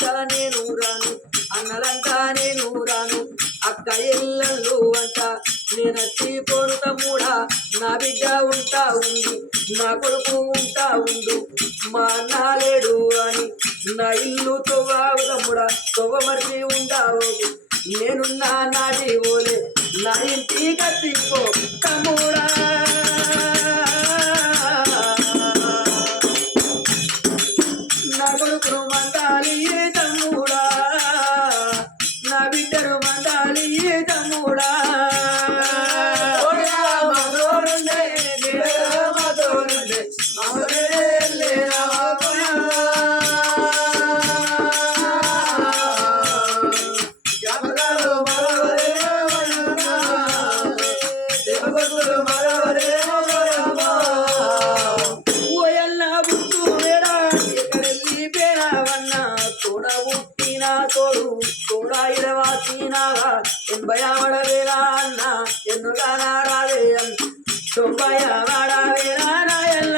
అంతా నేను రాను అన్నలంతా నేను రాను అక్క ఎల్లళ్ళు అంట నేనచ్చి పోను తమ్ముడా నా బిడ్డ ఉంటా ఉండు నా కొడుకు ఉంటా ఉండు మా అన్న లేడు అని నా ఇల్లు తవ్వావు తమ్ముడా తవ్వ మరిచి ఉంటావు నేనున్నా నాటి ఓలే నా ఇంటి కత్తికో తమ్ముడా నా కొడుకును మందాలి తమ్ముడా నా బిడ్డను మందాలి తమ్ముడా ఎంబయవడవేలా అన్న ఎన్నుగా నారాదే తొంభయ వాడవేలా నాయల్ల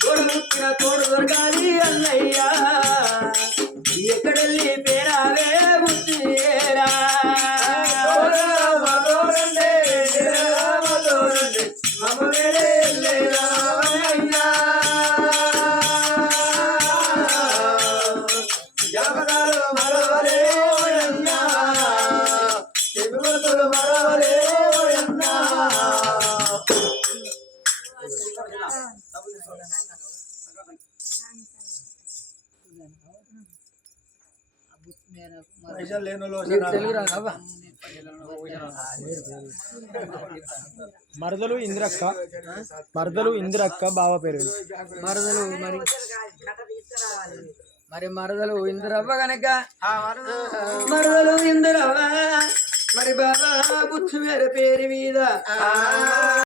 తోడుముట్టిన తోడు దొరకాలి అన్నయ్యా ఎక్కడెళ్ళి పేరావే బుద్ధిరా మరదలు ఇందిరక్క బావ పేరు మరదలు మరి మరదలు ఇందిరవ్వ గనక మరదలు ఇందిరవ్వ మరి బాబా బుచ్చు పేరు మీద